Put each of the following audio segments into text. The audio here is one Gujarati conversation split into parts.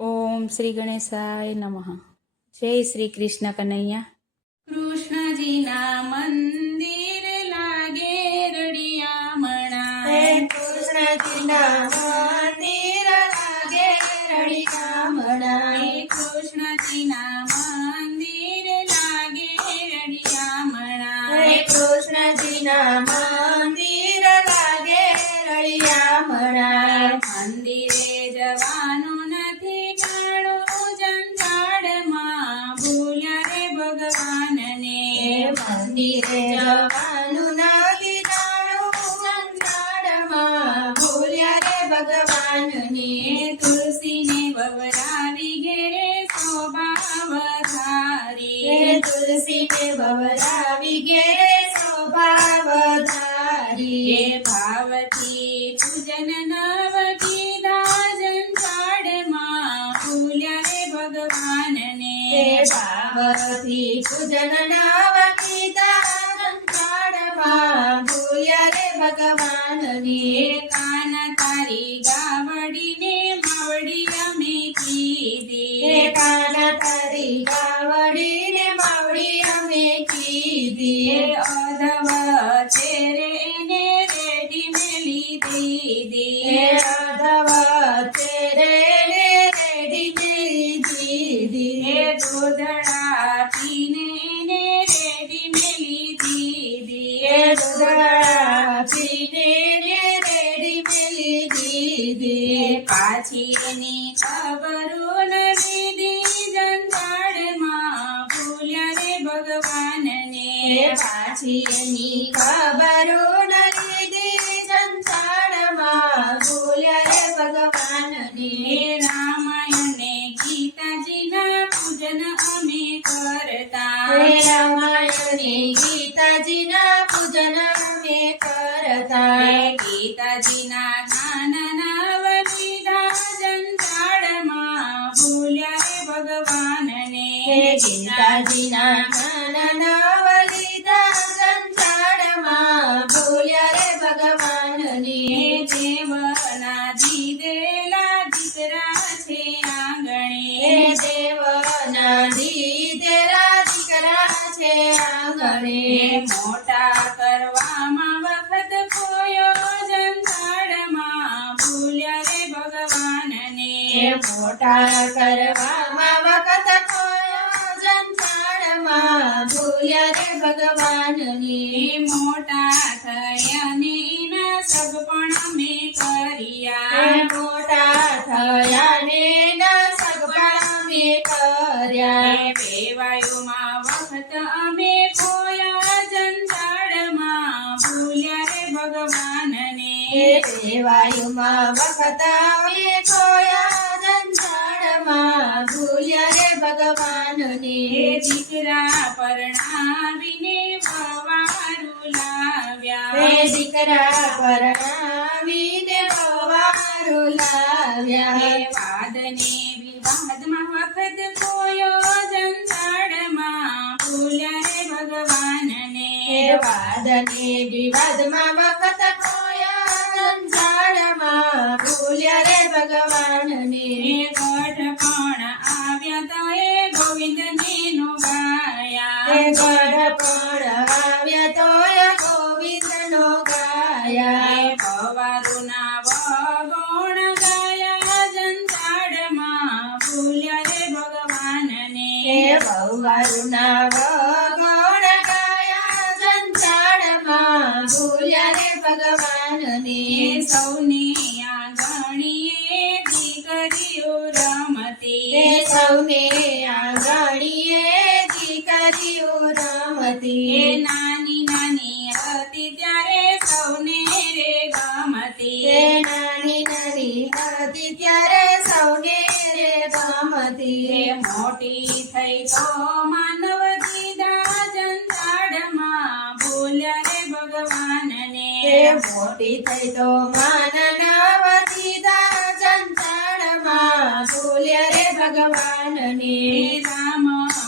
ઓમ શ્રી ગણેશાય નમઃ. જય શ્રી કૃષ્ણ કનૈયા. કૃષ્ણજીના મંદિર લાગે રળિયામણા. કૃષ્ણજીના મંદિર લાગે રળિયામણા. કૃષ્ણજીના મંદિર લાગે રળિયામણા. કૃષ્ણજીના મંદિર લાગે રળિયામણા. મંદિરે જવાનું નથી ટાળો જંજાળમાં ભૂલ્યા રે ભગવાનને. મંદિરે જવાનું નથી ટાળું સંસારમાં ભૂલ્યા રે ભગવાનને. તુલસીને વવરાવી ઘેરે સ્વભાવ ધારી. તુલસીને વવરાવી ઘેરે સ્વભાવ ધારી. ભાવથી પૂજન નવ કીધા જંજાળમાં ભૂલ્યા રે ભગવાનને. ભાવથી પૂજન નવ કીધા સંસારમાં ભૂલ્યા રે ભગવાનને. કાન તારી ગાવડીને માવડી અમે કીધી. કાન તારી ગાવડીને માવડી અમે કીધી. અધવ ચેરે એને રેડી મેલી દીધી. અધવ તેરે રેડી મેલી દીધી. દૂધડા પીને એને રેડી મેલી દીધી. દૂધડા પીને રેડી મેલી દીધી. પાછી એની ખબરો ન લીધી જંજાળમાં ભૂલ્યા રે ભગવાનને. પાછી એની ખબરો ન લીધી સંસારમાં ભૂલ્યા રે ભગવાનને. રામાયણને ગીતાજીના પૂજન અમે કરતા. રામાયણે ગીતાજીના પૂજન અમે કરતા. ગીતાજીના જ્ઞાનના વલીધા જંજાળમાં ભૂલ્યા રે ભગવાનને. ગીતાજીના જ્ઞાનના વલીધા સંસારમાં ભૂલ્યા રે ભગવાનને. દેવના દીધેલા દીકરા છે આંગણે. દેવના દીધેલા દીકરા છે આંગણે. મોટા કરવામાં વખત કોયો જંજાળમાં ભૂલ્યા રે ભગવાનને. મોટા કરવામાં વખત કોયો જંજાળમાં ભૂલ્યા રે ભગવાનને. મોટા થયાને એના સગપણ અમે કર્યા. મોટા થયા ને ના સગપણ અમે કર્યા. વેવાયુમાં વખત અમે ખોયા જંજાળમાં ભૂલ્યા રે ભગવાનને. વાયુમાં વખત અમે ખોયા જંજાળમાં ભૂલ્યા રે ભગવાનને. દીકરા પરણાવીને વવારું લાવ્યા. દીકરા પરણાવીને વવારું લાવ્યા. વાદને વિવાદમાં વખત કોયો જંજાળમાં ભૂલ્યા રે ભગવાનને. વાદને વિવાદમાં વખત ખોયા જંજાળમાં ભૂલ્યા રે ભગવાનને. ગઢ પણ આવ્યા તો એ ગોવિંદને નો ગાયા. ગઢ પણ આવ્યા તોય ગોવિંદનો ગાયા. ભવારુના વગોણ ગાયા જંજાળમાં ભૂલ્યા રે ભગવાનને. ભવારુના વગોણ ગાયા જંજાળમાં ભૂલ્યા રે ભગવાનને. સૌને આંગણીએ દીકરીઓ રમતી. સૌને આંગણીએ દીકરીઓ રમતી. નાની નાની હતી ત્યારે સૌને રે ગમતી. નાની નાની હતી ત્યારે સૌને રે ગમતી. મોટી થઈ તો માનવ દીધા જંજાળમાં ભૂલ્યા રે ભગવાનને. મોટી થઈ તો માનવ દીધા જંજાળમાં ભૂલ્યા રે ભગવાનને. રામ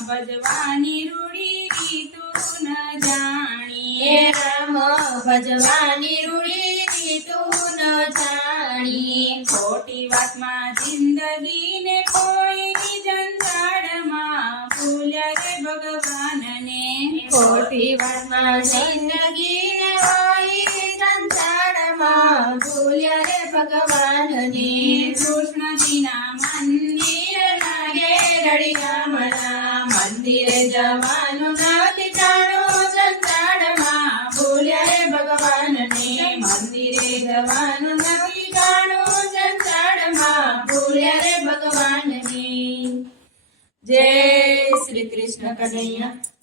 ભજવાની રૂડી રીતું ન જાણી. રામ ભજવાની રૂડી તું ન જાણી ખોટી વાતમાં જિંદગીને કોઈ જંજાળમાં ભૂલ્યા રે ભગવાનને ખોટી વાતમાં જિંદગીને હોય સંસારમાં ભૂલ્યા રે ભગવાનને કૃષ્ણજીના મંદિરના રડિયા મના મંદિરે જવાનું નથી જાણું સંસારમાં ભૂલ્યા રે ભગવાનને મંદિરે જવાનું નથી જાણું સંસારમાં ભૂલ્યા રે ભગવાનને જય શ્રી કૃષ્ણ કનૈયા